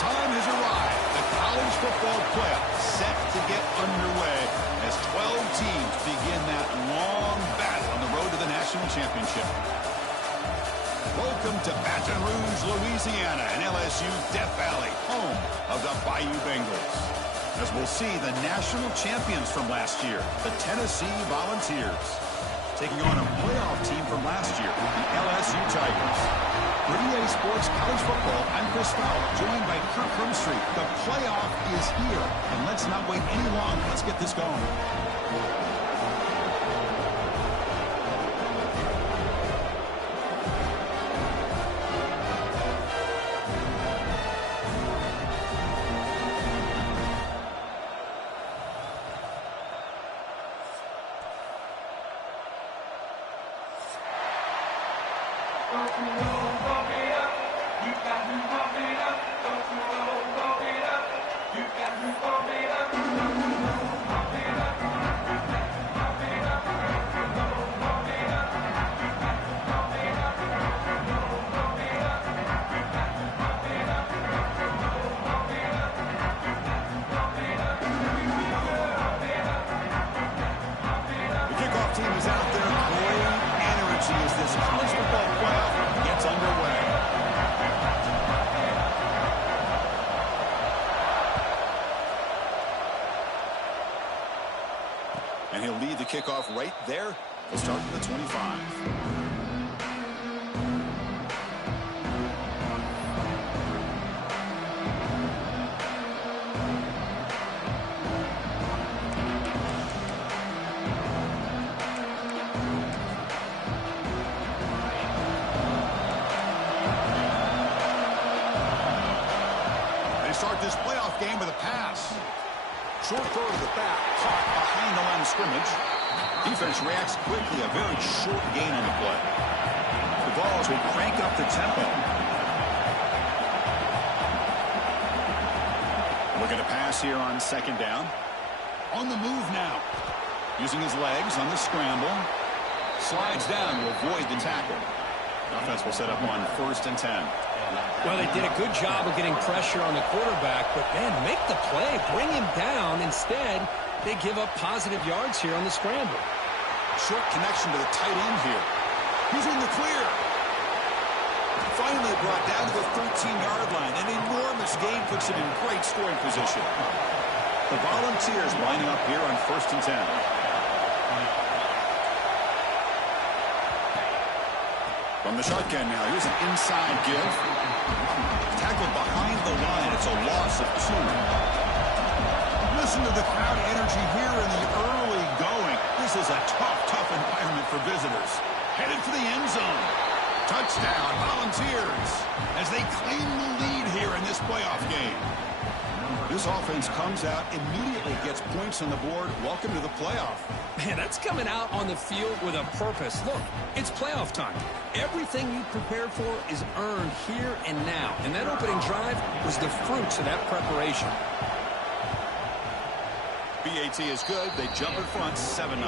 time has arrived. The college football playoffs set to get underway as 12 teams begin that long battle on the road to the national championship. Welcome to Baton Rouge, Louisiana, and LSU Death Valley, home of the Bayou Bengals. As we'll see the national champions from last year, the Tennessee Volunteers, taking on a playoff team from last year, the LSU Tigers. For EA Sports College Football, I'm Chris Fowler, joined by Kirk Crimstreet. The playoff is here, and let's not wait any longer. Let's get this going. And he'll lead the kickoff right there. He'll start from the 25. They start this playoff game with a pass. Short throw to the back, caught behind the line of scrimmage. Defense reacts quickly, a very short gain on the play. The Vols will crank up the tempo. Look at a pass here on second down. On the move now. Using his legs on the scramble. Slides down to avoid the tackle. Offense will set up on 1st and 10. Well, they did a good job of getting pressure on the quarterback, but, man, make the play, bring him down. Instead, they give up positive yards here on the scramble. Short connection to the tight end here. He's in the clear. Finally brought down to the 13-yard line. An enormous gain puts him in great scoring position. The Volunteers lining up here on 1st and 10. From the shotgun now, here's an inside give. Tackled behind the line. It's a loss of 2. Listen to the crowd energy here in the early going. This is a tough environment for visitors. Headed for the end zone. Touchdown, Volunteers, as they claim the lead here in this playoff game. This offense comes out, immediately gets points on the board. Welcome to the playoff. Man, that's coming out on the field with a purpose. Look, it's playoff time. Everything you prepared for is earned here and now. And that opening drive was the fruits of that preparation. BAT is good. They jump in front, 7-0.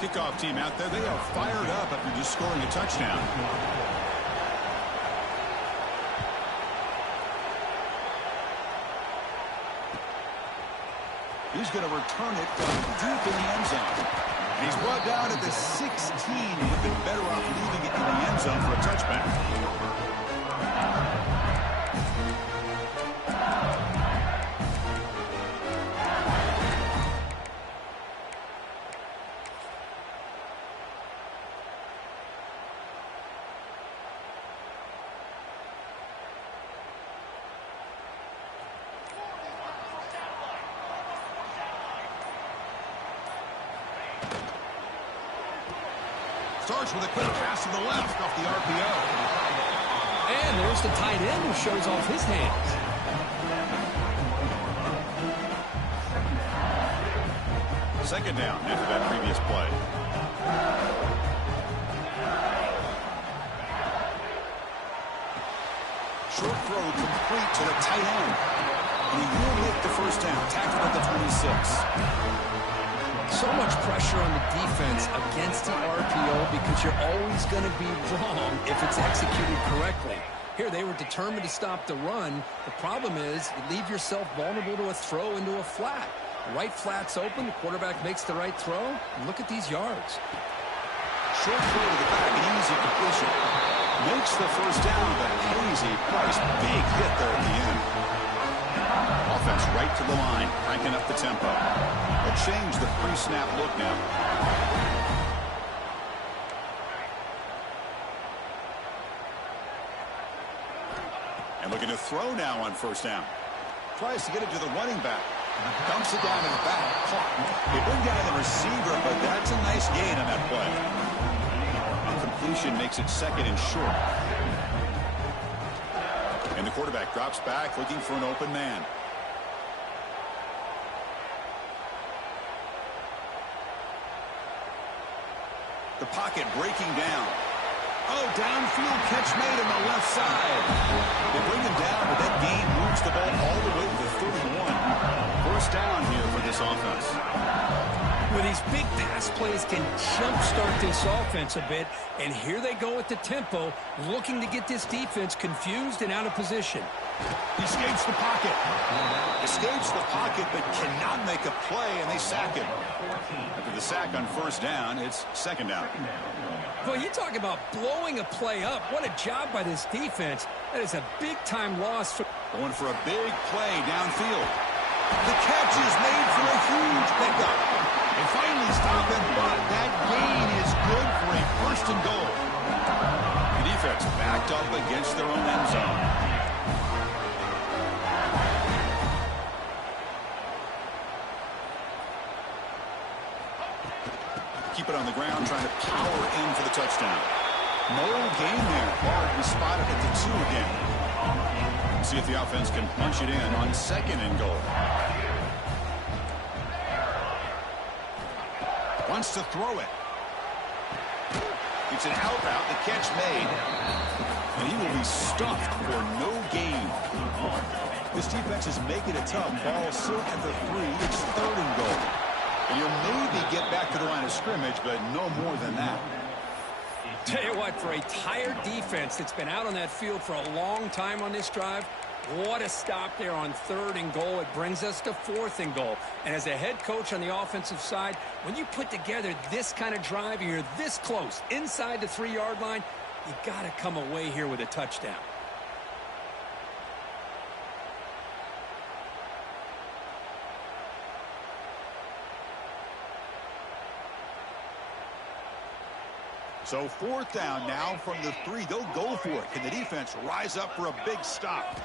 Kickoff team out there. They are fired up after just scoring a touchdown. He's going to return it from deep in the end zone. And he's brought down at the 16. He'd been better off leaving it in the end zone for a touchback. Starts with a quick pass to the left off the RPO. And there's the tight end who shows off his hands. Second down after that previous play. Short throw complete to the tight end. And he will make the first down, tackled at the 26. So much pressure on the defense against the RPO because you're always going to be wrong if it's executed correctly. Here, they were determined to stop the run. The problem is you leave yourself vulnerable to a throw into a flat. Right flat's open. The quarterback makes the right throw. And look at these yards. Short throw to the back, an easy completion. Makes the first down, but Hazy Price, big hit there at the end. Offense right to the line, cranking up the tempo. They'll change the pre-snap look now. And looking to throw now on first down. Tries to get it to the running back. Dumps it down to the back. They bring down the receiver, but that's a nice gain on that play. Completion makes it second and short. And the quarterback drops back, looking for an open man. The pocket breaking down. Oh, downfield catch made on the left side. They bring him down, but that gain moves the ball all the way to the 31. First down here for this offense. Well, these big pass plays can jumpstart this offense a bit, and here they go at the tempo, looking to get this defense confused and out of position. He escapes the pocket. Escapes the pocket, but cannot make a play, and they sack him. After the sack on first down, it's second down. Well, you talk about blowing a play up. What a job by this defense. That is a big-time loss. Going for a big play downfield. The catch is made for a huge pickup. They finally stop him, but that gain is good for a first and goal. The defense backed up against their own end zone. Keep it on the ground, trying to power in for the touchdown. No gain there. Ball is spotted at the 2 again. See if the offense can punch it in on second and goal. Wants to throw it. It's an out route. The catch made. And he will be stuffed for no gain. This defense is making it tough. Ball still at the 3. It's third and goal. And you'll maybe get back to the line of scrimmage, but no more than that. Tell you what, for a tired defense that's been out on that field for a long time on this drive, what a stop there on third and goal. It brings us to fourth and goal. And as a head coach on the offensive side, when you put together this kind of drive and you're this close inside the 3-yard line, you got to come away here with a touchdown. So fourth down now from the 3. They'll go for it. Can the defense rise up for a big stop?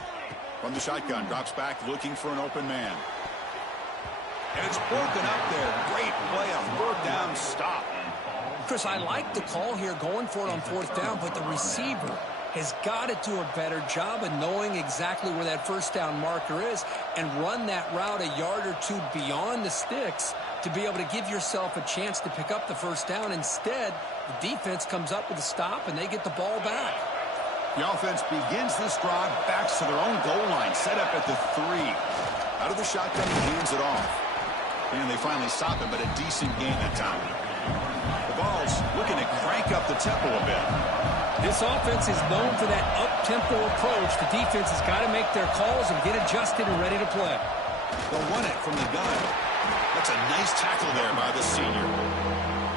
From the shotgun, drops back looking for an open man. And it's broken up there. Great play, a fourth down stop. Chris, I like the call here going for it on fourth down, but the receiver has got to do a better job of knowing exactly where that first down marker is and run that route a yard or 2 beyond the sticks to be able to give yourself a chance to pick up the first down. Instead, the defense comes up with a stop, and they get the ball back. The offense begins this drive, backs to their own goal line, set up at the 3. Out of the shotgun, he hands it off. And they finally stop him, but a decent gain that time. The ball's looking to crank up the tempo a bit. This offense is known for that up-tempo approach. The defense has got to make their calls and get adjusted and ready to play. They'll run it from the gun. That's a nice tackle there by the senior.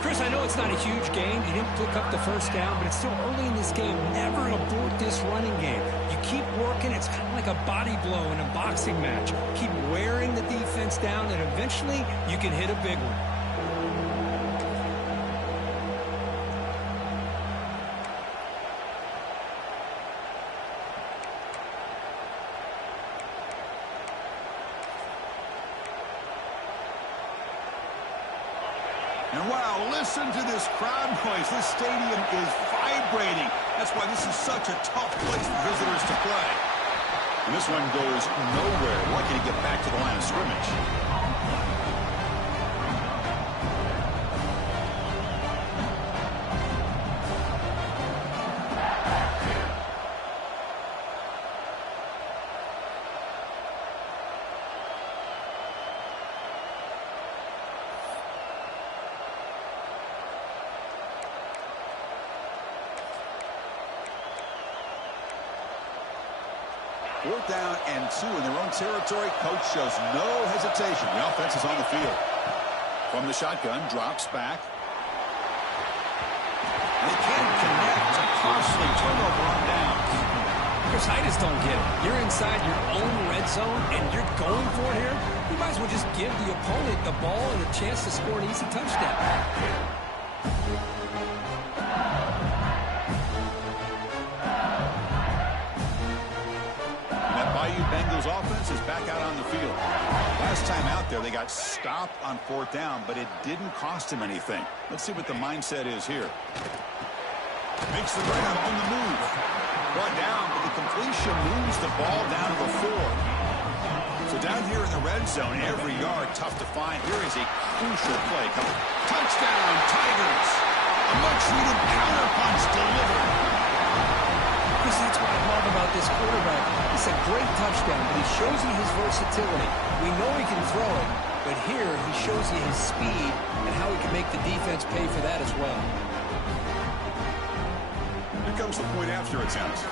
Chris, I know it's not a huge gain. He didn't pick up the first down, but it's still early in this game. Never abort this running game. You keep working. It's kind of like a body blow in a boxing match. Keep wearing the defense down, and eventually you can hit a big one. And wow, listen to this crowd noise. This stadium is vibrating. That's why this is such a tough place for visitors to play. And this one goes nowhere. Lucky to get back to the line of scrimmage. 4th down and 2 in their own territory. Coach shows no hesitation. The offense is on the field. From the shotgun, drops back. And he can't connect. A costly turnover on downs. Chris, I just don't get it. You're inside your own red zone, and you're going for it here? You might as well just give the opponent the ball and a chance to score an easy touchdown. Bengals offense is back out on the field. Last time out there, they got stopped on 4th down, but it didn't cost him anything. Let's see what the mindset is here. Makes the grab on the move. Brought down, but the completion moves the ball down to the 4. So down here in the red zone, every yard tough to find. Here is a crucial play coming. Touchdown, Tigers! A much-needed counter punch delivered. That's what I love about this quarterback. It's a great touchdown, but he shows you his versatility. We know he can throw it, but here he shows you his speed and how he can make the defense pay for that as well. Here comes the point after attempt.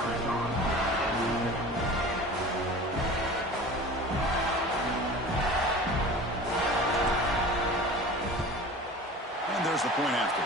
And there's the point after.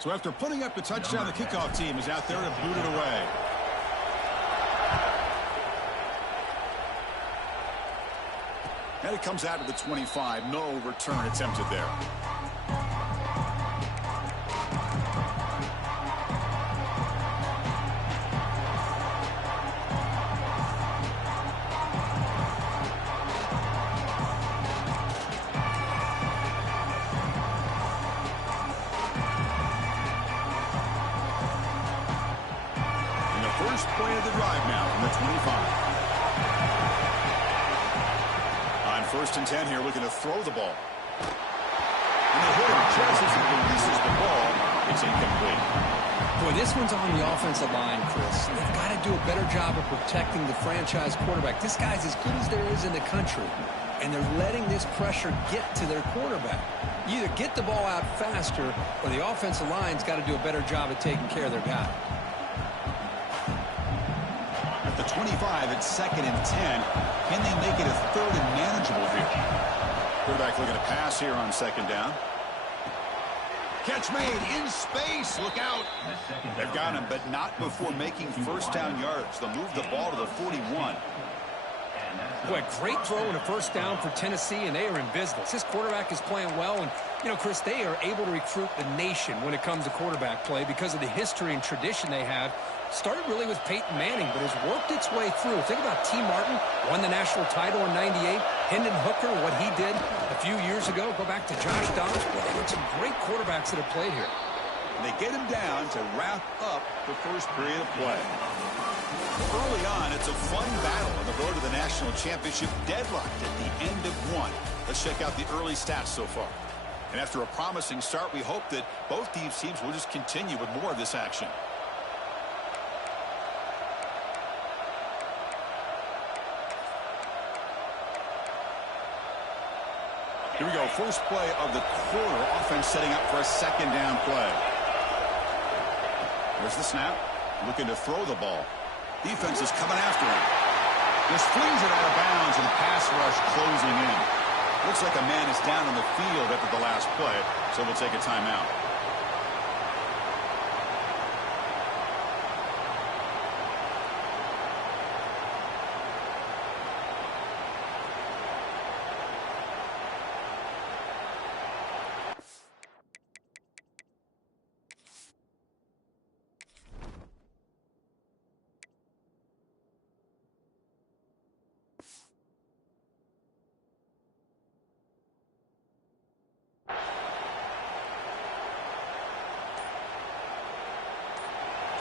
So after putting up the touchdown, the kickoff team is out there to boot it away. And it comes out to the 25. No return attempted there. First play of the drive now from the 25. On 1st and 10 here, looking to throw the ball. And they hit him just as he releases the ball. It's incomplete. Boy, this one's on the offensive line, Chris. They've got to do a better job of protecting the franchise quarterback. This guy's as good as there is in the country, and they're letting this pressure get to their quarterback. You either get the ball out faster, or the offensive line's got to do a better job of taking care of their guy. 25 at 2nd and 10. Can they make it a 3rd and manageable here? Quarterback looking to pass here on 2nd down. Catch made in space. Look out. They've got him, but not before making 1st down yards. They'll move the ball to the 41. Boy, great throw and a 1st down for Tennessee, and they are in business. This quarterback is playing well, and, you know, Chris, they are able to recruit the nation when it comes to quarterback play because of the history and tradition they have. Started really with Peyton Manning, but has worked its way through. Think about T. Martin, won the national title in '98. Hendon Hooker, what he did a few years ago. Go back to Josh Dobbs. Boy, they've got some great quarterbacks that have played here. They get him down to wrap up the first period of play. Early on, it's a fun battle on the road to the national championship, deadlocked at the end of one. Let's check out the early stats so far. And after a promising start, we hope that both these teams will just continue with more of this action. Here we go, first play of the quarter. Offense setting up for a 2nd down play. There's the snap. Looking to throw the ball. Defense is coming after him. Just flings it out of bounds and pass rush closing in. Looks like a man is down on the field after the last play, so we'll take a timeout.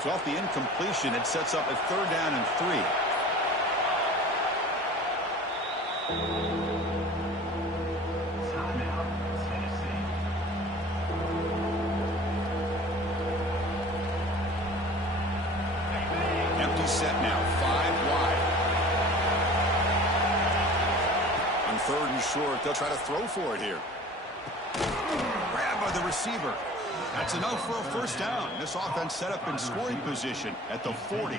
So off the incompletion, it sets up a 3rd down and 3. Empty set now, 5 wide. On 3rd and short, they'll try to throw for it here. Grabbed by the receiver. That's enough for a 1st down. This offense set up in scoring position at the 40.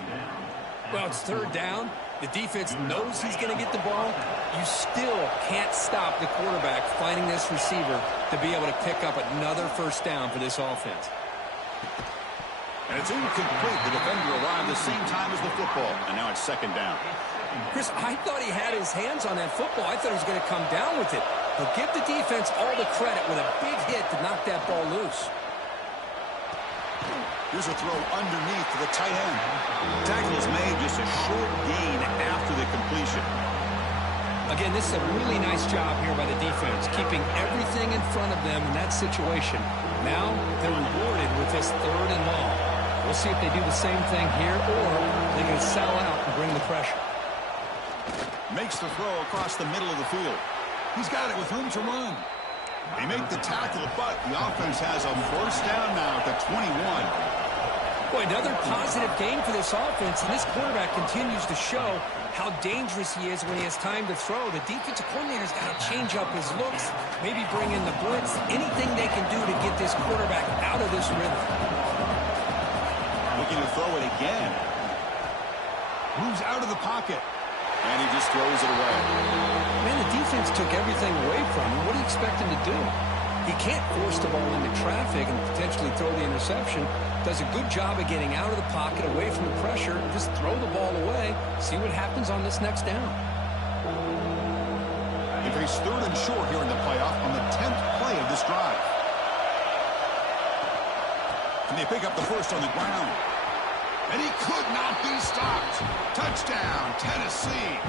Well, it's 3rd down. The defense knows he's going to get the ball. You still can't stop the quarterback finding this receiver to be able to pick up another 1st down for this offense. And it's incomplete. The defender arrived the same time as the football. And now it's 2nd down. Chris, I thought he had his hands on that football. I thought he was going to come down with it. But give the defense all the credit with a big hit to knock that ball loose. Here's a throw underneath to the tight end. Tackle is made, just a short gain after the completion. Again, this is a really nice job here by the defense, keeping everything in front of them in that situation. Now they're rewarded with this 3rd and long. We'll see if they do the same thing here, or they can settle out and bring the pressure. Makes the throw across the middle of the field. He's got it with room to run. They make the tackle, but the offense has a 1st down now at the 21. Boy, another positive game for this offense, and this quarterback continues to show how dangerous he is when he has time to throw. The defensive coordinator's got to change up his looks, maybe bring in the blitz, anything they can do to get this quarterback out of this rhythm. Looking to throw it again. Moves out of the pocket. And he just throws it away. Man, the defense took everything away from him. What do you expect him to do? He can't force the ball into traffic and potentially throw the interception. Does a good job of getting out of the pocket, away from the pressure. Just throw the ball away. See what happens on this next down. They face 3rd and short here in the playoff on the 10th play of this drive. And they pick up the 1st on the ground. And he could not be stopped. Touchdown, Tennessee.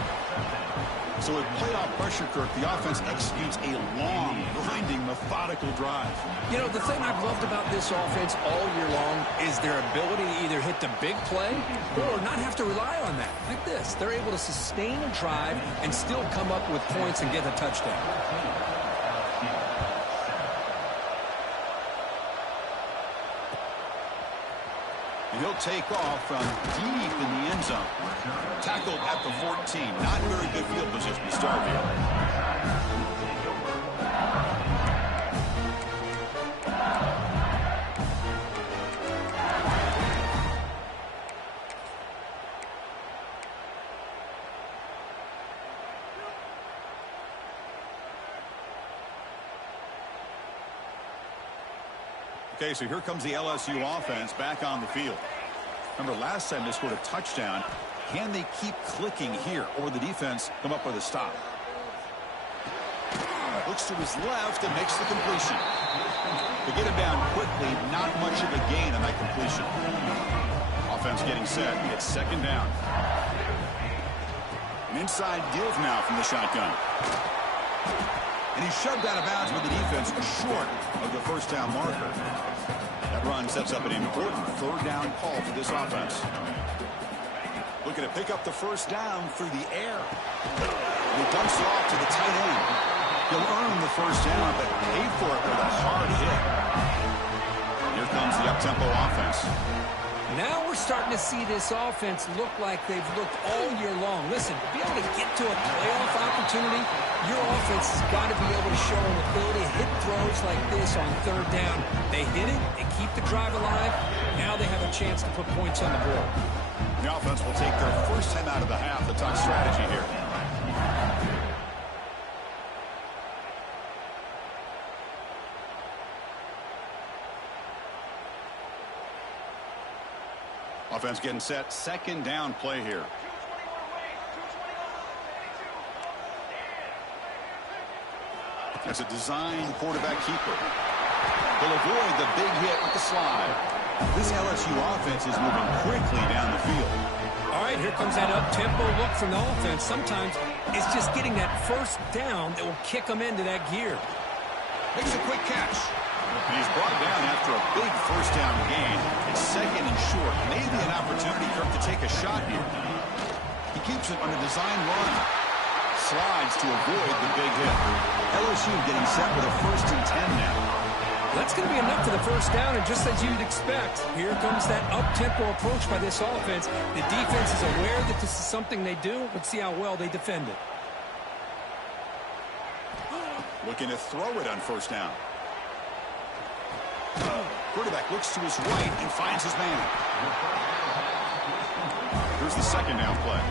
So with playoff pressure, Kirk, the offense executes a long, grinding, methodical drive. You know, the thing I've loved about this offense all year long is their ability to either hit the big play or not have to rely on that. Like this, they're able to sustain a drive and still come up with points and get a touchdown. And he'll take off from deep in the end zone. Tackled at the 14. Not very good field position to start here. Okay, so here comes the LSU offense back on the field. Remember, last time they scored a touchdown. Can they keep clicking here, or the defense come up with a stop? Looks to his left and makes the completion. To get him down quickly, not much of a gain on that completion. Offense getting set. It's 2nd down. An inside give now from the shotgun. And he's shoved out of bounds with the defense short of the 1st down marker. That run sets up an important 3rd down call for this offense. Looking to pick up the 1st down through the air. And he dumps it off to the tight end. He'll earn the 1st down, but paid for it with a hard hit. Here comes the up-tempo offense. Now we're starting to see this offense look like they've looked all year long. Listen, to be able to get to a playoff opportunity, your offense has got to be able to show an ability to hit throws like this on 3rd down. They hit it, they keep the drive alive. Now they have a chance to put points on the board. The offense will take their 1st time out of the half. The top strategy here. Offense getting set. 2nd down play here. That's a design quarterback keeper. They'll avoid the big hit with the slide. This LSU offense is moving quickly down the field. All right, here comes that up-tempo look from the offense. Sometimes it's just getting that 1st down that will kick them into that gear. Makes a quick catch. And he's brought down after a big first down gain. It's second and short. Maybe an opportunity for him to take a shot here. He keeps it on a design run. Slides to avoid the big hit. LSU getting set with a 1st and 10 now. That's going to be enough for the first down, and just as you'd expect, here comes that up-tempo approach by this offense. The defense is aware that this is something they do. Let's see how well they defend it. Looking to throw it on 1st down. Quarterback looks to his right and finds his man. Here's the 2nd down play.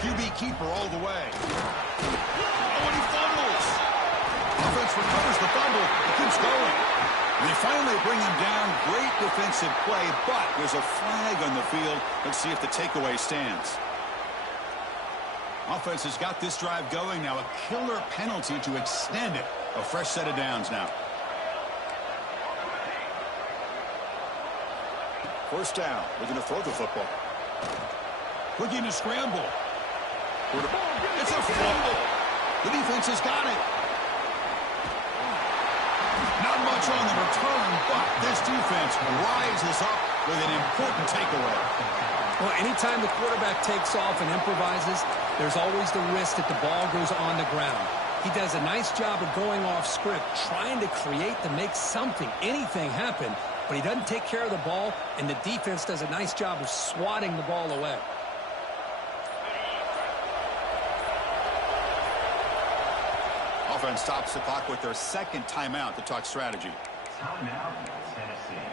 QB keeper all the way. Oh, and he fumbles. Offense recovers the fumble. It keeps going. They finally bring him down. Great defensive play, but there's a flag on the field. Let's see if the takeaway stands. Offense has got this drive going now. A killer penalty to extend it. A fresh set of downs now. 1st down. We're going to throw the football. Looking to scramble. It's a fumble. The defense has got it. Not much on the return, but this defense rises up with an important takeaway. Well, anytime the quarterback takes off and improvises, there's always the risk that the ball goes on the ground. He does a nice job of going off script, trying to create to make something, anything happen, but he doesn't take care of the ball, and the defense does a nice job of swatting the ball away. Offense stops the clock with their 2nd timeout to talk strategy. Timeout, Tennessee.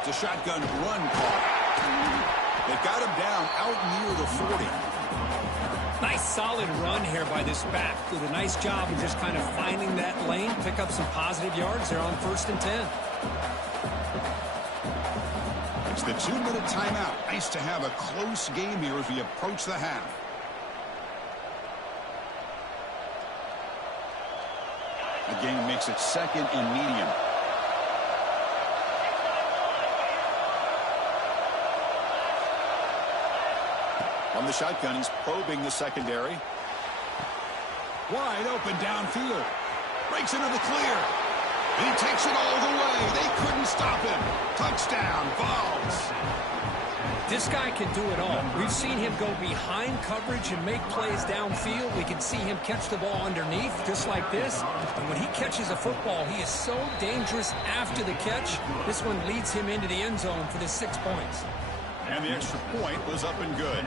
It's a shotgun run call. They've got him down out near the 40. Nice solid run here by this back. Did a nice job of just kind of finding that lane, pick up some positive yards there on 1st and 10. It's the 2-minute timeout. Nice to have a close game here as we approach the half. The game makes it 2nd and medium. From the shotgun, he's probing the secondary. Wide open downfield. Breaks into the clear. And he takes it all the way. They couldn't stop him. Touchdown, Vols. This guy can do it all. We've seen him go behind coverage and make plays downfield. We can see him catch the ball underneath, just like this. And when he catches a football, he is so dangerous after the catch. This one leads him into the end zone for the 6 points. And the extra point was up and good.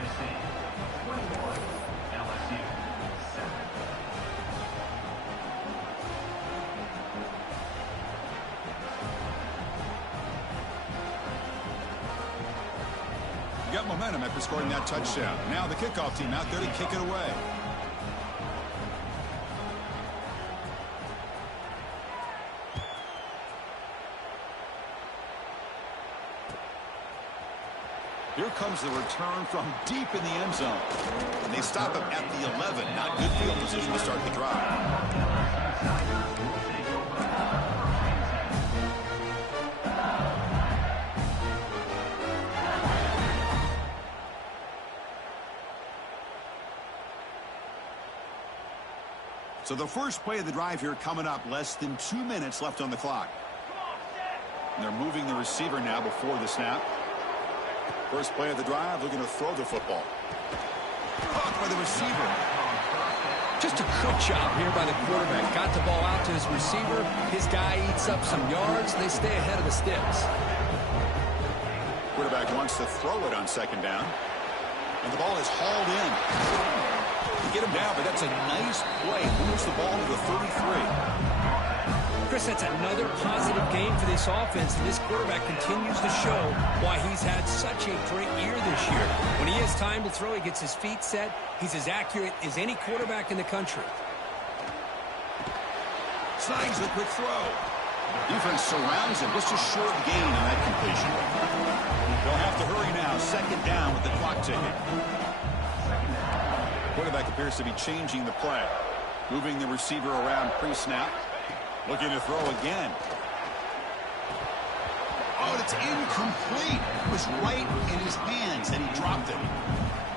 Got momentum after scoring that touchdown. Now the kickoff team out there to kick it away. Here comes the return from deep in the end zone. And they stop him at the 11. Not good field position to start the drive. So the first play of the drive here coming up. Less than 2 minutes left on the clock. And they're moving the receiver now before the snap. First play of the drive, looking to throw the football. Caught by the receiver. Just a good job here by the quarterback. Got the ball out to his receiver. His guy eats up some yards. They stay ahead of the sticks. Quarterback wants to throw it on 2nd down. And the ball is hauled in. Get him down, but that's a nice play. Moves the ball to the 33. Chris, that's another positive game for this offense, and this quarterback continues to show why he's had such a great year this year. When he has time to throw, he gets his feet set. He's as accurate as any quarterback in the country. Snags the quick throw. Defense surrounds him. Just a short gain on that completion. They'll have to hurry now. 2nd down with the clock ticking. Quarterback appears to be changing the play. Moving the receiver around pre-snap. Looking to throw again. Oh, it's incomplete. It was right in his hands, and he dropped it.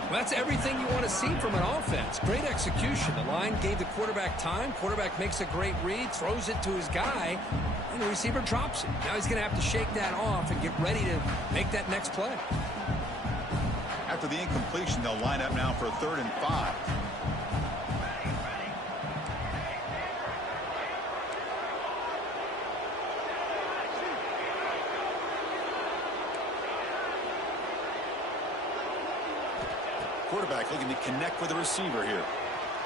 Well, that's everything you want to see from an offense. Great execution. The line gave the quarterback time. Quarterback makes a great read, throws it to his guy, and the receiver drops it. Now he's going to have to shake that off and get ready to make that next play. After the incompletion, they'll line up now for a 3rd and 5. Quarterback looking to connect with the receiver here.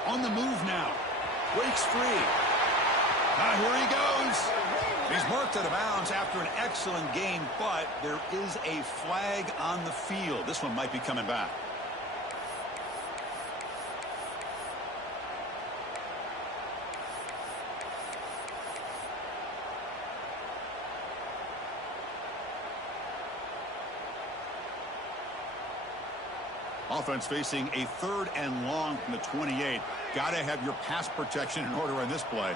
On the move now. Breaks free. Now here he goes. He's marked out of bounds after an excellent game, but there is a flag on the field. This one might be coming back. Offense facing a 3rd and long from the 28. Got to have your pass protection in order on this play.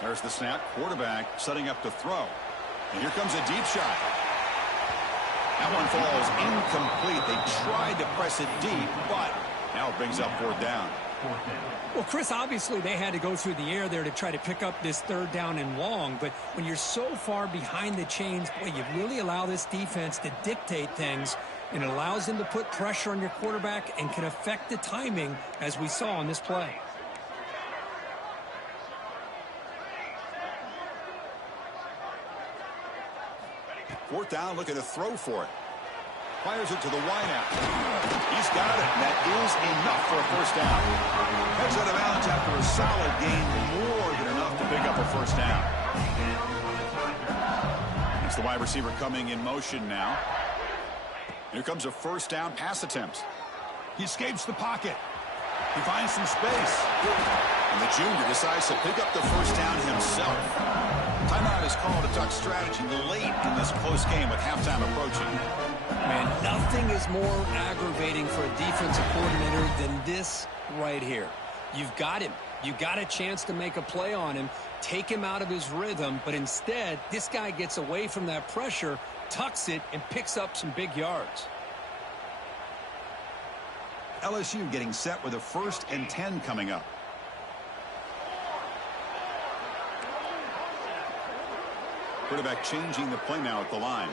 There's the snap. Quarterback setting up to throw. And here comes a deep shot. That one falls incomplete. They tried to press it deep, but now it brings up 4th down. Well, Chris, obviously they had to go through the air there to try to pick up this 3rd down and long, but when you're so far behind the chains, boy, you really allow this defense to dictate things, and it allows them to put pressure on your quarterback and can affect the timing, as we saw on this play. Fourth down, looking to throw for it. Fires it to the wideout. He's got it. That is enough for a 1st down. Heads out of bounds after a solid gain, more than enough to pick up a 1st down. It's the wide receiver coming in motion now. Here comes a 1st down pass attempt. He escapes the pocket. He finds some space. And the junior decides to pick up the 1st down himself. Timeout is called to talk strategy late in this close game with halftime approaching. Man, nothing is more aggravating for a defensive coordinator than this right here. You've got him. You got a chance to make a play on him, take him out of his rhythm, but instead, this guy gets away from that pressure, tucks it, and picks up some big yards. LSU getting set with a 1st and 10 coming up. Quarterback changing the play now at the line.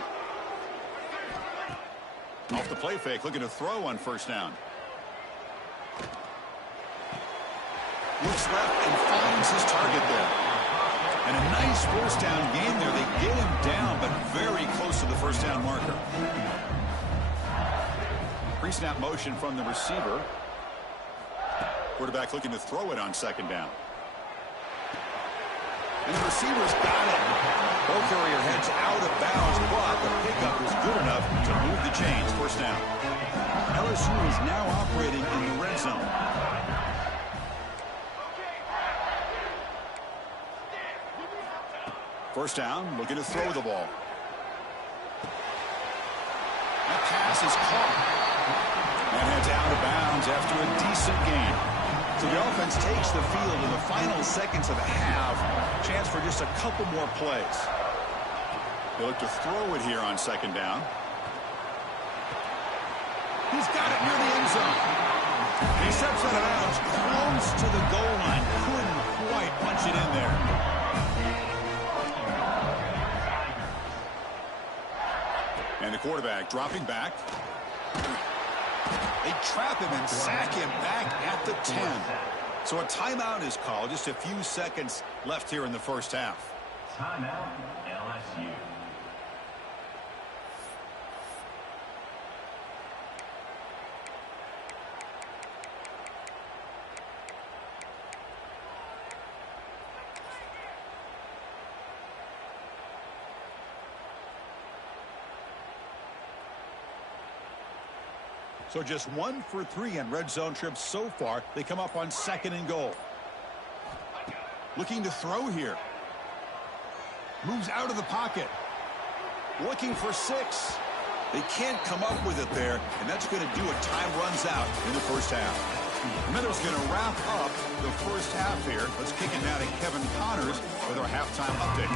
Off the play fake, looking to throw on 1st down. Looks left and finds his target there. And a nice 1st down gain there. They get him down, but very close to the 1st down marker. Pre-snap motion from the receiver. Quarterback looking to throw it on 2nd down. And the receiver's got it. Ball carrier heads out of bounds, but the pickup is good enough to move the chains. 1st down. LSU is now operating in the red zone. First down, looking to throw the ball. That pass is caught. And heads out of bounds after a decent gain. So the offense takes the field in the final seconds of the half. Chance for just a couple more plays. They look to throw it here on 2nd down. He's got it near the end zone. He steps out of bounds, close to the goal line. Couldn't quite punch it in there. And the quarterback dropping back. They trap him and sack him back at the 10. So a timeout is called. Just a few seconds left here in the 1st half. Timeout, LSU. So just 1 for 3 on red zone trips so far. They come up on 2nd and goal. Looking to throw here. Moves out of the pocket. Looking for 6. They can't come up with it there, and that's going to do it. Time runs out in the 1st half. Miller's going to wrap up the first half here. Let's kick it now to Kevin Connors with our halftime update.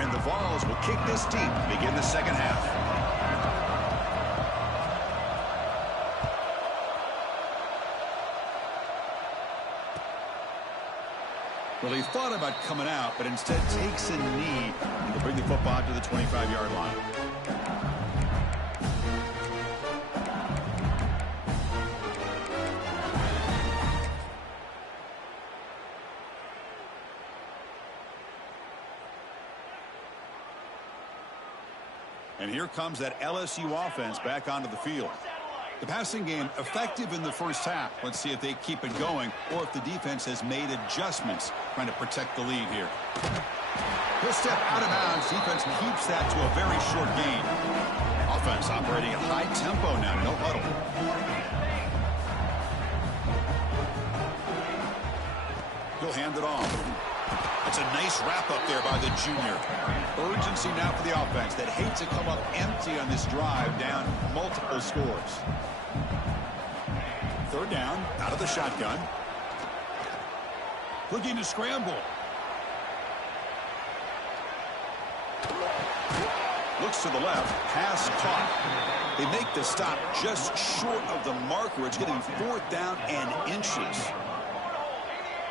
And the Vols will kick this deep to begin the second half. Well, he thought about coming out, but instead takes a knee to bring the football to the 25-yard line. And here comes that LSU offense back onto the field. The passing game effective in the first half. Let's see if they keep it going or if the defense has made adjustments trying to protect the lead here. He'll step out of bounds. Defense keeps that to a very short gain. Offense operating at high tempo now. No huddle. He'll hand it off. That's a nice wrap up there by the junior. Urgency now for the offense that hates to come up empty on this drive down multiple scores. Third down, out of the shotgun. Looking to scramble. Looks to the left, pass caught. They make the stop just short of the marker. It's getting fourth down and inches.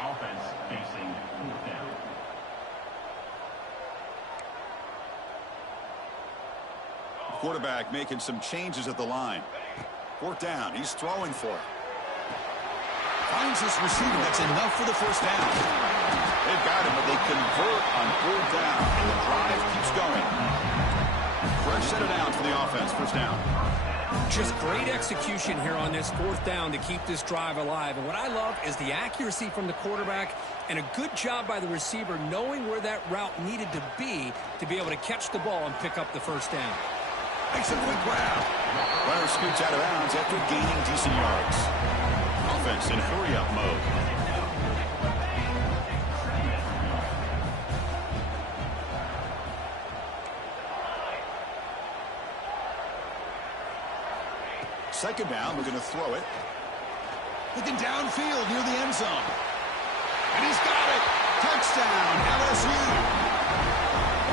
Offense facing fourth down. Quarterback making some changes at the line. Fourth down. He's throwing for it. Finds his receiver. That's enough for the first down. They've got him, but they convert on fourth down. And the drive keeps going. Fresh set of downs for the offense. First down. Just great execution here on this fourth down to keep this drive alive. And what I love is the accuracy from the quarterback and a good job by the receiver knowing where that route needed to be able to catch the ball and pick up the first down. Makes a quick grab. Runner scoots out of bounds after gaining decent yards. Offense in hurry-up mode. Second down, we're going to throw it. Looking downfield near the end zone. And he's got it. Touchdown, LSU.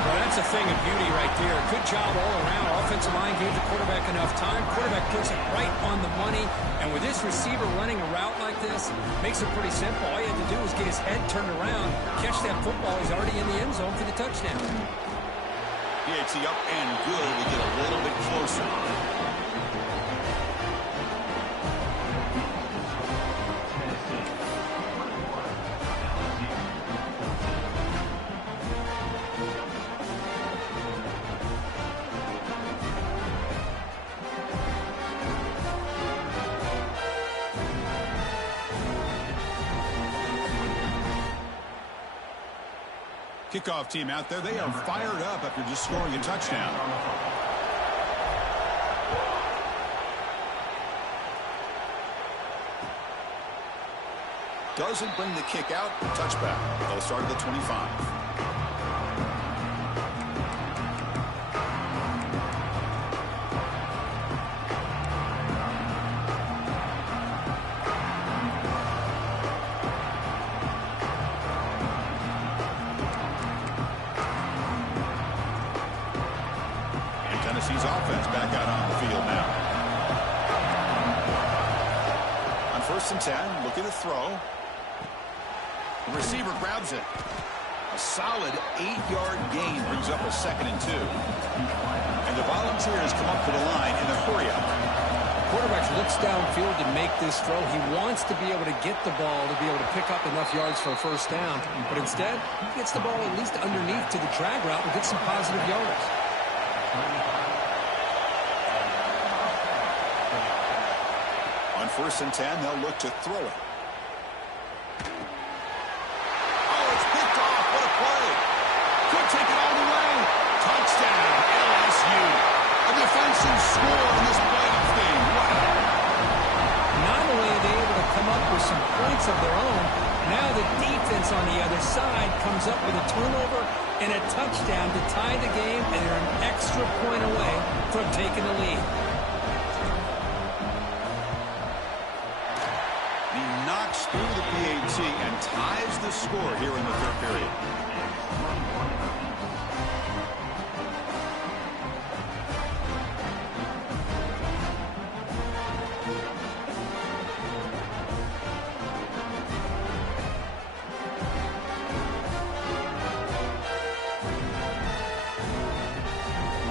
Well, that's a thing of beauty right there. Good job all around. Offensive line gave the quarterback enough time. Quarterback puts it right on the money. And with this receiver running a route like this, makes it pretty simple. All he had to do was get his head turned around, catch that football. He's already in the end zone for the touchdown. It's the up and good to get a little bit closer. Kickoff team out there. They are fired up after just scoring a touchdown. Doesn't bring the kick out. Touchback. They'll start at the 25. Tennessee's offense back out on the field now. On 1st and 10, looking to throw. The receiver grabs it. A solid 8-yard gain brings up a 2nd and 2. And the Volunteers come up to the line in a hurry-up. Quarterback looks downfield to make this throw. He wants to be able to get the ball to be able to pick up enough yards for a first down. But instead, he gets the ball at least underneath to the drag route and gets some positive yards. On 1st and 10, they'll look to throw it. Oh, it's picked off. What a play. Could take it all the way. Touchdown, LSU. A defensive score in this playoff game. Wow. Not only are they able to come up with some points of their own, now the defense on the other side comes up with a turnover and a touchdown to tie the game, and they're an extra point away from taking the lead. gets through the PAT and ties the score here in the third period.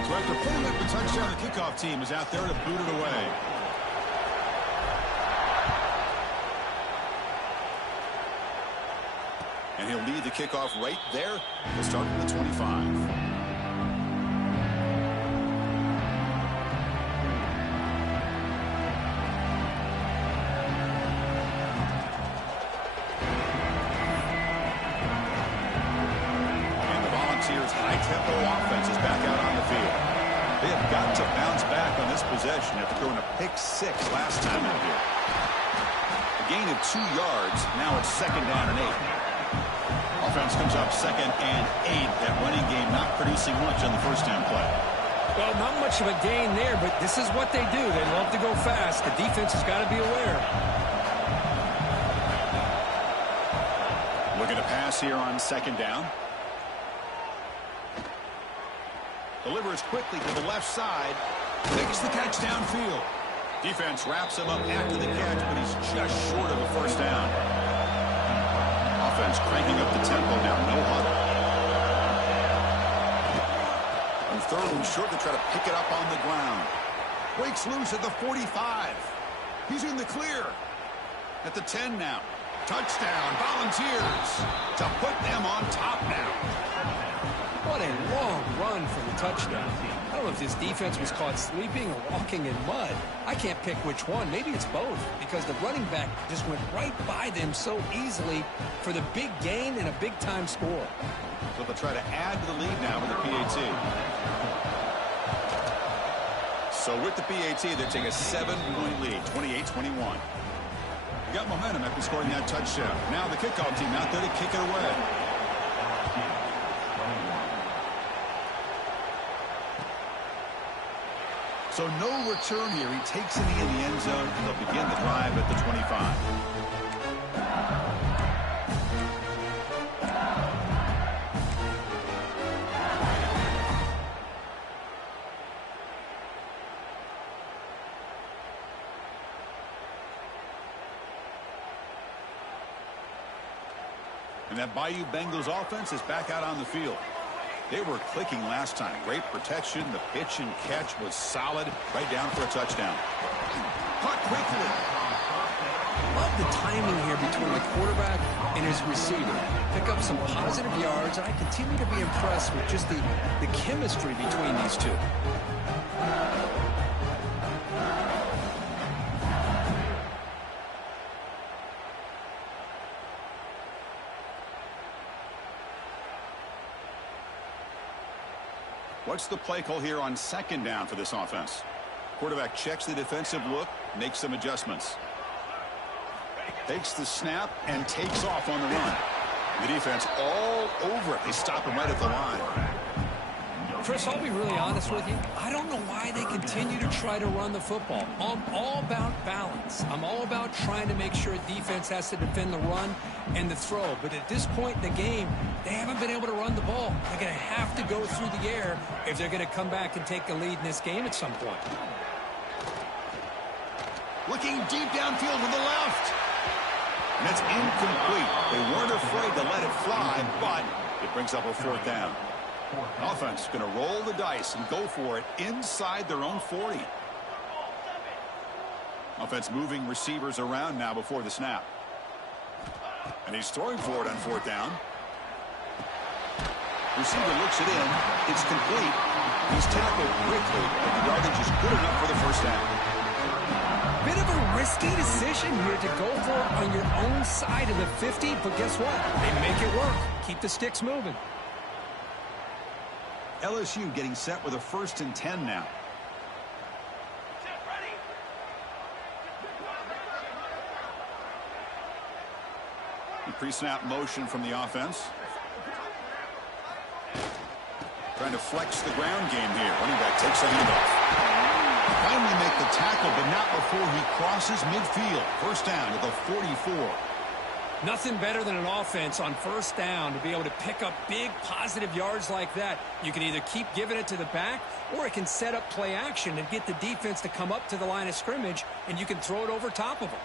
So after putting up the touchdown, the kickoff team is out there to boot it away. And he'll lead the kickoff right there. He'll start from the 25. And the Volunteers' high-tempo offense is back out on the field. They have got to bounce back on this possession after throwing a pick 6 last time out here. A gain of 2 yards. Now it's 2nd down and 8. Offense comes up 2nd and 8. That running game not producing much on the first down play. Well, not much of a gain there, but this is what they do. They love to go fast. The defense has got to be aware. Looking to pass here on 2nd down. Delivers quickly to the left side. Makes the catch downfield. Defense wraps him up after the catch, but he's just short of a first down. Offense cranking up the tempo now. No huddle. And 3rd and short to try to pick it up on the ground. Breaks loose at the 45. He's in the clear. At the 10 now. Touchdown, Volunteers, to put them on top now. What a long run for the touchdown. I don't know if this defense was caught sleeping or walking in mud. I can't pick which one. Maybe it's both, because the running back just went right by them so easily for the big gain and a big-time score. So they'll try to add to the lead now with the PAT. So with the PAT, they take a 7-point lead, 28-21. They got momentum after scoring that touchdown. Now the kickoff team out there to kick it away. So no return here. He takes it in the end zone, and they'll begin the drive at the 25. And that Bayou Bengals offense is back out on the field. They were clicking last time. Great protection. The pitch and catch was solid. Right down for a touchdown. Caught quickly. Love the timing here between the quarterback and his receiver. Pick up some positive yards. I continue to be impressed with just the chemistry between these two. What's the play call here on 2nd down for this offense? Quarterback checks the defensive look, makes some adjustments. Takes the snap and takes off on the run. The defense all over it. They stop him right at the line. Chris, I'll be really honest with you. I don't know why they continue to try to run the football. I'm all about balance. I'm all about trying to make sure defense has to defend the run and the throw. But at this point in the game, they haven't been able to run the ball. They're going to have to go through the air if they're going to come back and take the lead in this game at some point. Looking deep downfield with the left. And that's incomplete. They weren't afraid to let it fly, but it brings up a 4th down. Offense going to roll the dice and go for it inside their own 40. Offense moving receivers around now before the snap. And he's throwing for it on 4th down. Receiver looks it in. It's complete. He's tackled quickly, but the yardage is good enough for the first down. Bit of a risky decision here to go for it on your own side of the 50, but guess what? They make it work. Keep the sticks moving. LSU getting set with a 1st and 10 now. Pre-snap motion from the offense. Trying to flex the ground game here. Running back takes a handoff. Finally make the tackle, but not before he crosses midfield. First down at the 44. Nothing better than an offense on first down to be able to pick up big positive yards like that. You can either keep giving it to the back, or it can set up play action and get the defense to come up to the line of scrimmage, and you can throw it over top of them.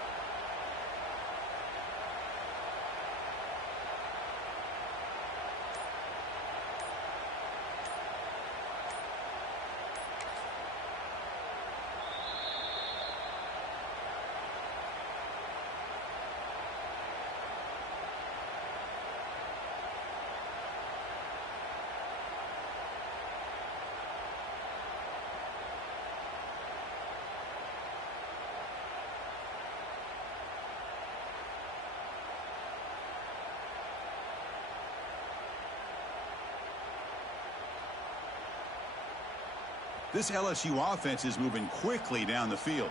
This LSU offense is moving quickly down the field.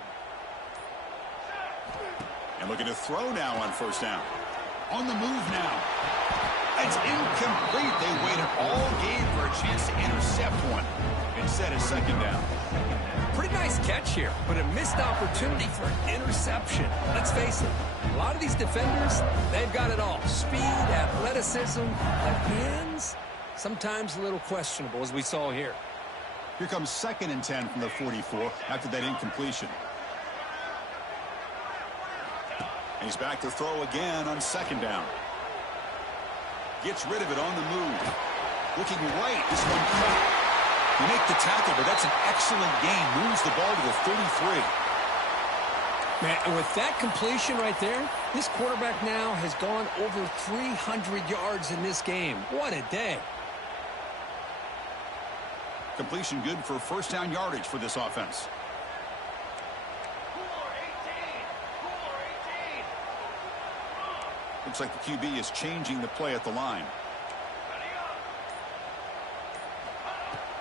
And looking to throw now on first down. On the move now. It's incomplete. They waited all game for a chance to intercept one. Instead of second down. Pretty nice catch here, but a missed opportunity for an interception. Let's face it, a lot of these defenders, they've got it all. Speed, athleticism, but hands, sometimes a little questionable, as we saw here. Here comes 2nd and 10 from the 44 after that incompletion. And he's back to throw again on second down. Gets rid of it on the move. Looking right, this one caught. You make the tackle, but that's an excellent gain. Moves the ball to the 33. Man, with that completion right there, this quarterback now has gone over 300 yards in this game. What a day. Completion good for first down yardage for this offense. Looks like the QB is changing the play at the line.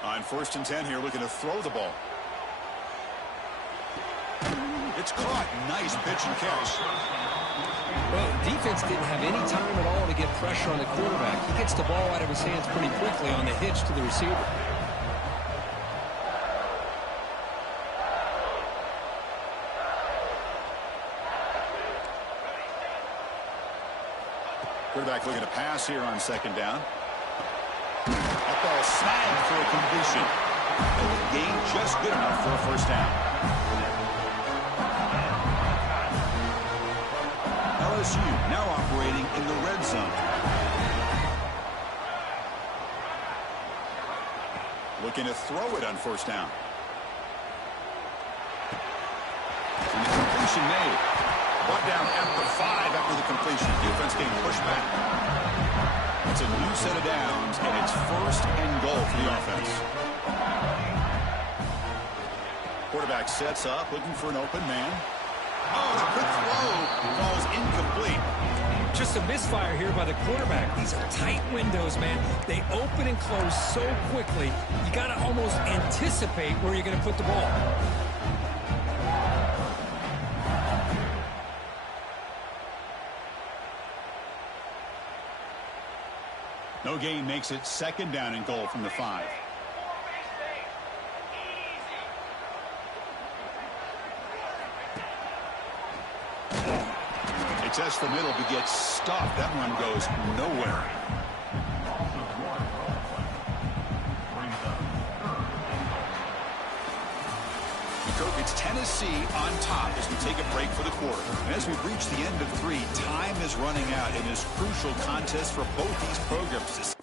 On 1st and 10 here, looking to throw the ball. It's caught. Nice pitch and catch. Well, the defense didn't have any time at all to get pressure on the quarterback. He gets the ball out of his hands pretty quickly on the hitch to the receiver. Quarterback looking to pass here on second down. That ball snagged for a completion. And the gain just good enough for a first down. LSU now operating in the red zone. Looking to throw it on first down. And the completion made. Brought down at the 5 after the completion. Defense getting pushed back. It's a new set of downs, and it's 1st and goal for the offense. Quarterback sets up, looking for an open man. Oh, the quick throw falls incomplete. Just a misfire here by the quarterback. These are tight windows, man. They open and close so quickly, you got to almost anticipate where you're going to put the ball. No gain makes it 2nd down and goal from the 5. It tests the middle but gets stopped. That one goes nowhere. It's Tennessee on top as we take a break for the quarter. And as we reach the end of 3, time is running out in this crucial contest for both these programs.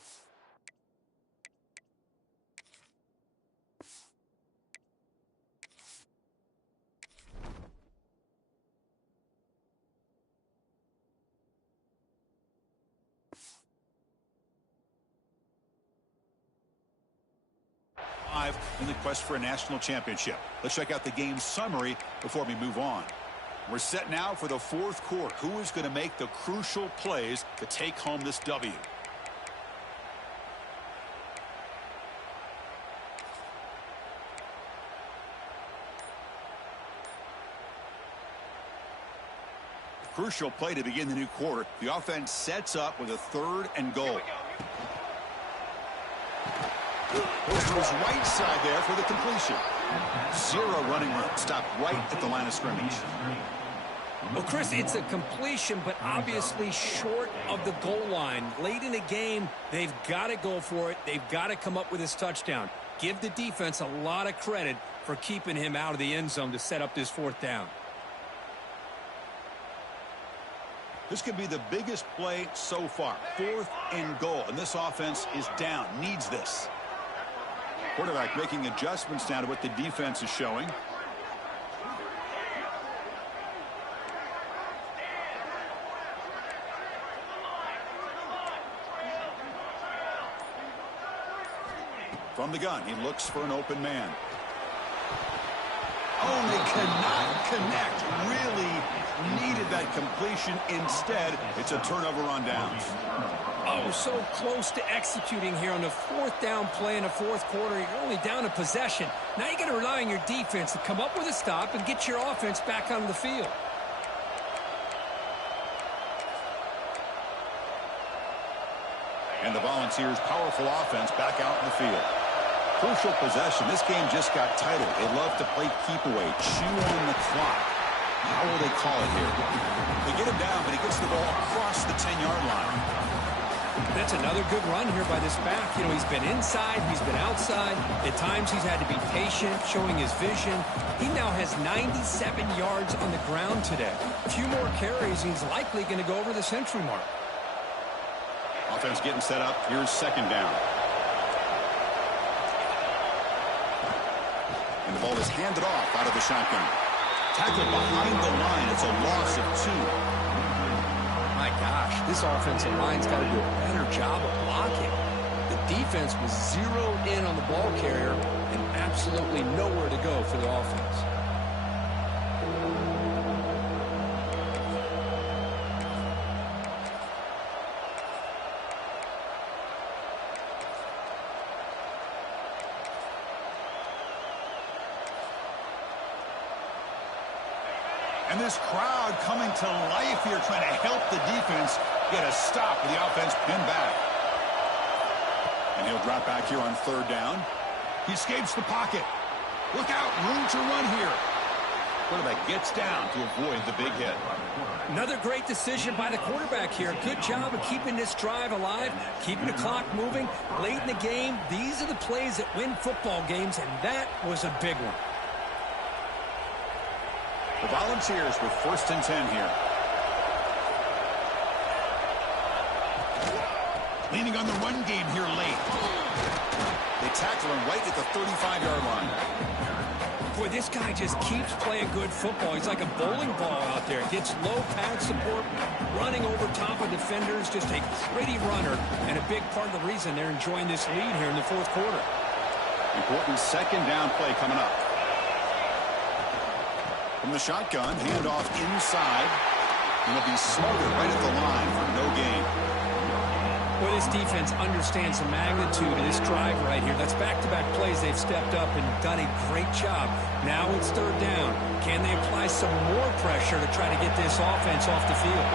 In the quest for a national championship. Let's check out the game summary before we move on. We're set now for the 4th quarter. Who is going to make the crucial plays to take home this W? Crucial play to begin the new quarter. The offense sets up with a 3rd and goal. Goes to his right side there for the completion. 0 running room. Stopped right at the line of scrimmage. Well, Chris, it's a completion, but obviously short of the goal line. Late in the game, they've got to go for it. They've got to come up with this touchdown. Give the defense a lot of credit for keeping him out of the end zone to set up this fourth down. This could be the biggest play so far. 4th and goal, and this offense is down, needs this. Quarterback making adjustments now to what the defense is showing. From the gun, he looks for an open man. Oh, they cannot connect. Really needed that completion. Instead, it's a turnover on downs. Oh, so close to executing here on the 4th down play in the 4th quarter. You're only down a possession. Now you got to rely on your defense to come up with a stop and get your offense back on the field. And the Volunteers' powerful offense back out in the field. Crucial possession. This game just got tighter. They love to play keep away, chew on the clock. How will they call it here? They get him down, but he gets the ball across the 10-yard line. That's another good run here by this back. You know, he's been inside, he's been outside. At times he's had to be patient, showing his vision. He now has 97 yards on the ground today. A few more carries, and he's likely going to go over the century mark. Offense getting set up. Here's 2nd down. And the ball is handed off out of the shotgun. Tackled behind the line. It's a loss of 2. My gosh, this offensive line's got to do a better job of blocking. The defense was zeroed in on the ball carrier and absolutely nowhere to go for the offense. And this crowd coming to life here, trying to help the defense get a stop with the offense pinned back. And he'll drop back here on 3rd down. He escapes the pocket. Look out, room to run here. Quarterback gets down to avoid the big hit. Another great decision by the quarterback here. Good job of keeping this drive alive, keeping the clock moving. Late in the game, these are the plays that win football games, and that was a big one. The Volunteers with 1st and 10 here. Leaning on the run game here late. They tackle him right at the 35-yard line. Boy, this guy just keeps playing good football. He's like a bowling ball out there. Gets low pad support, running over top of defenders. Just a pretty runner, and a big part of the reason they're enjoying this lead here in the 4th quarter. Important 2nd down play coming up. From the shotgun, handoff inside. And it'll be smothered right at the line for no gain. Well, this defense understands the magnitude of this drive right here. That's back-to-back plays. They've stepped up and done a great job. Now it's 3rd down. Can they apply some more pressure to try to get this offense off the field?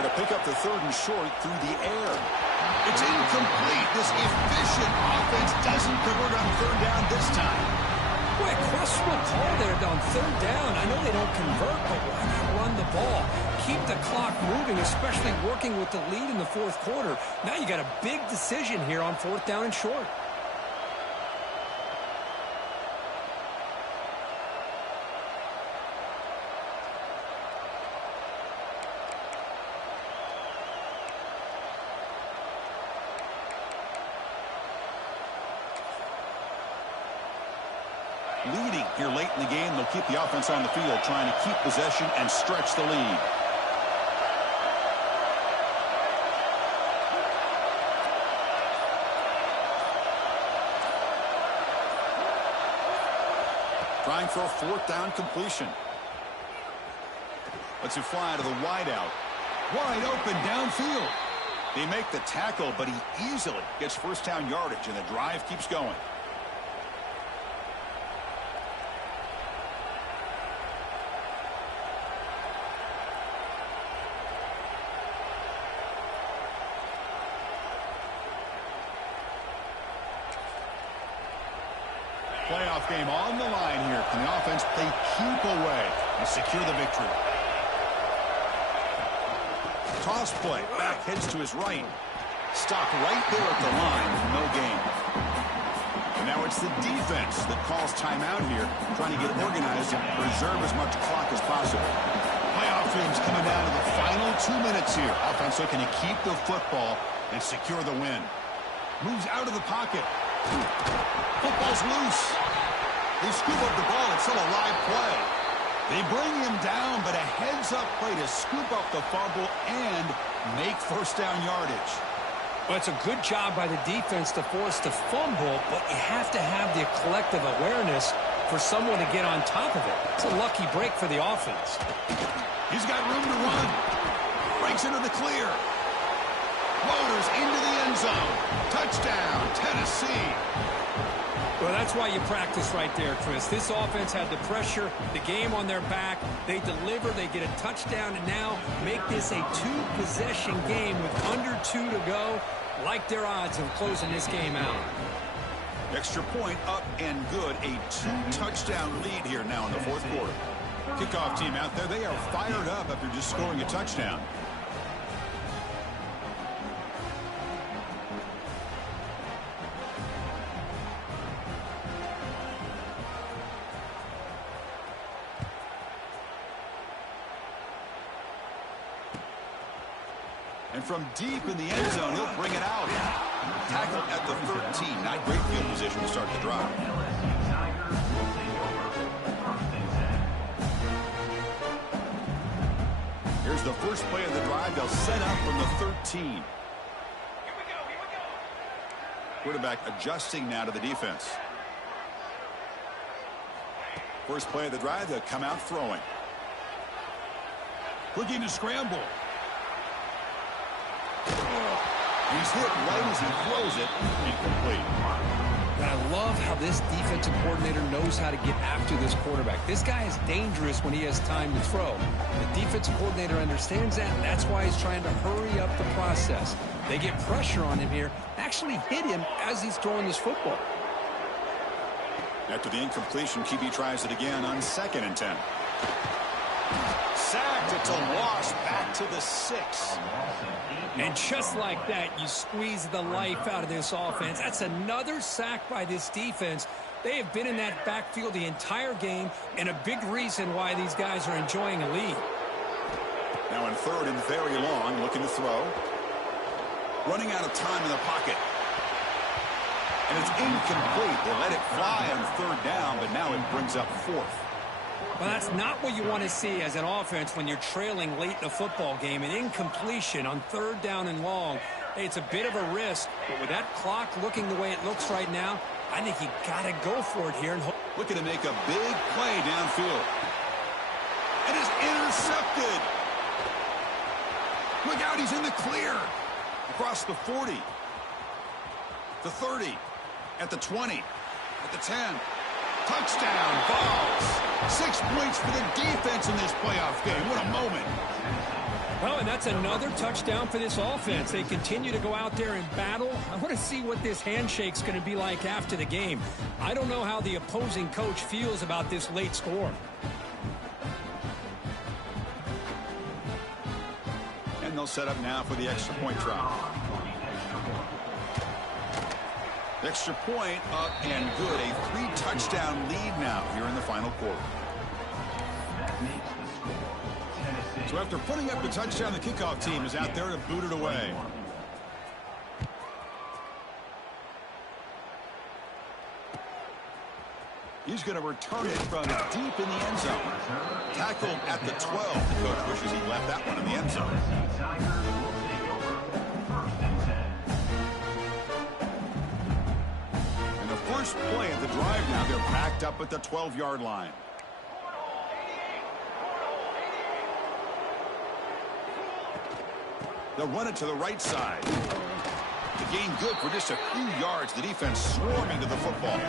Going to pick up the 3rd and short through the air. It's incomplete. This efficient offense doesn't convert on 3rd down this time. Boy, a questionable call there on 3rd down. I know they don't convert, but why not run the ball? Keep the clock moving, especially working with the lead in the 4th quarter. Now you got a big decision here on 4th down and short. Leading here late in the game, they'll keep the offense on the field, trying to keep possession and stretch the lead. Trying for a 4th down completion. Lets it fly to the wideout. Wide open downfield. They make the tackle, but he easily gets 1st down yardage, and the drive keeps going. Playoff game on the line here. Can the offense play keep away and secure the victory. Toss play. Back heads to his right. Stopped right there at the line. No gain. And now it's the defense that calls timeout here, trying to get organized and preserve as much clock as possible. Playoff game's coming down to the final 2 minutes here. Offense looking to keep the football and secure the win. Moves out of the pocket. Football's loose. They scoop up the ball. It's still a live play. They bring him down, but a heads-up play to scoop up the fumble and make first down yardage. Well, it's a good job by the defense to force the fumble, but you have to have the collective awareness for someone to get on top of it. It's a lucky break for the offense. He's got room to run. Breaks into the clear. Motors into the end zone. Touchdown, Tennessee. Well, that's why you practice right there, Chris. This offense had the pressure, the game on their back. They deliver, they get a touchdown, and now make this a two-possession game with under 2 to go. Like their odds of closing this game out. Extra point up and good. A 2-touchdown lead here now in the fourth quarter. Kickoff team out there. They are fired up after just scoring a touchdown. And from deep in the end zone, he'll bring it out. Tackled at the 13. Not great field position to start the drive. Here's the first play of the drive. They'll set up from the 13. Quarterback adjusting now to the defense. First play of the drive, they'll come out throwing. Looking to scramble. He's hit right as he throws it. Incomplete. And I love how this defensive coordinator knows how to get after this quarterback. This guy is dangerous when he has time to throw. The defensive coordinator understands that, and that's why he's trying to hurry up the process. They get pressure on him here, actually hit him as he's throwing this football. After the incompletion, QB tries it again on 2nd and 10. Sacked. It's a loss back to the 6. And just like that, you squeeze the life out of this offense. That's another sack by this defense. They have been in that backfield the entire game, and a big reason why these guys are enjoying a lead. Now in 3rd and very long, looking to throw. Running out of time in the pocket. And it's incomplete. They let it fly on 3rd down, but now it brings up 4th. Well, that's not what you want to see as an offense when you're trailing late in a football game. An incompletion on 3rd down and long. Hey, it's a bit of a risk, but with that clock looking the way it looks right now, I think you got to go for it here. And looking to make a big play downfield. And it's intercepted. Look out, he's in the clear. Across the 40. The 30. At the 20. At the 10. Touchdown, balls. 6 points for the defense in this playoff game. What a moment. Well, and that's another touchdown for this offense. They continue to go out there and battle. I want to see what this handshake's going to be like after the game. I don't know how the opposing coach feels about this late score. And they'll set up now for the extra point try. Extra point up and good. A 3-touchdown lead now here in the final quarter. So after putting up the touchdown, the kickoff team is out there to boot it away. He's going to return it from deep in the end zone. Tackled at the 12. The coach wishes he left that one in the end zone. First play of the drive now. They're backed up at the 12-yard line. They'll run it to the right side. The gain good for just a few yards. The defense swarming to the football.